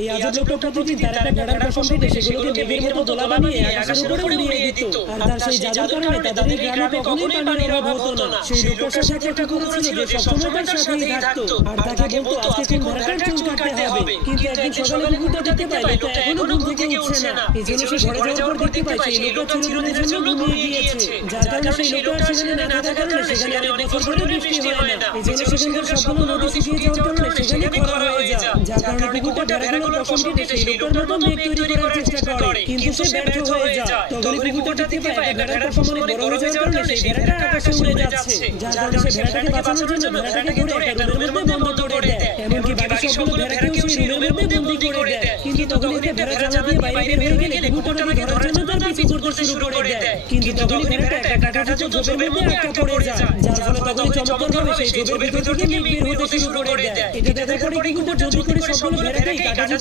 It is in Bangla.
এই আজব লোকটা প্রতিদিন তার একটা ভেড়ার পশম কেটে সেগুলোকে মেঘের মতো দোলা বানিয়ে আকাশের উপরে উড়িয়ে দিত। আর তার সেই জাদুর কারণে তাদের এই গ্রামে কখনোই পানির অভাব হতো না। সেই লোকটার সাথে একটা কুকুর ছিল যে সবসময় তার সাথেই থাকতো আর তাকে বলতো আজকে কোন ভেড়াটার চুল কাটতে হবে। কিন্তু একদিন সকালে কুকুরটা দেখতে পায় লোকটা এখনো ঘুম থেকে উঠছে না। এই জন্য সে ঘরে যাওয়ার পর দেখতে পায় সেই লোকটা চিরদিনের জন্য ঘুমিয়ে গিয়েছে। যার কারণে সেই লোকটা সেখানে না থাকার কারণে সেখানে অনেক বছর ধরে বৃষ্টি হয় না। এই জন্য সেখানকার সবগুলো নদী শুকিয়ে যাওয়ার কারণে সেখানে খরা হয়ে যায়। যার কারণে কুকুরটা ভেড়াগুলোর পশম কেটে সেই লোকটার মতো মেঘ তৈরি করার চেষ্টা করে, কিন্তু সে ব্যর্থ হয়ে যায়। তখনই কুকুরটা দেখতে পায় একটা ভেড়ার পশম অনেক বড় হয়ে যাওয়ার কারণে সেই ভেড়াটা আকাশে উড়ে যাচ্ছে। যার কারণে সে ভেড়াটাকে বাঁচানোর জন্য ভেড়াটাকে ধরে একটা রুমের মধ্যে বন্ধ করে দেয়। এমনকি বাকি সবগুলো ভেড়াকেও সেই রুমের মধ্যে বন্দি করে দেয়। কিন্তু তখন একটা ভেড়া জানলা দিয়ে বাইরে বের হয়ে গেলে কুকুরটাকে ধরার জন্য তার পিছু করতে শুরু করে দেয়। কিন্তু তখনই ভেড়াটা একটা কাঁটাযুক্ত ঝোপের মধ্যে আটকা পড়ে যায়। যার ফলে তখনই চমৎকারভাবে সেই ঝোপের ভিতর থেকে মেঘ বের হতে শুরু করে দেয়। এটা দেখার পরে কুকুরটা জলদি করে সবগুলো ভেড়াকেই কাঁটাযুক্ত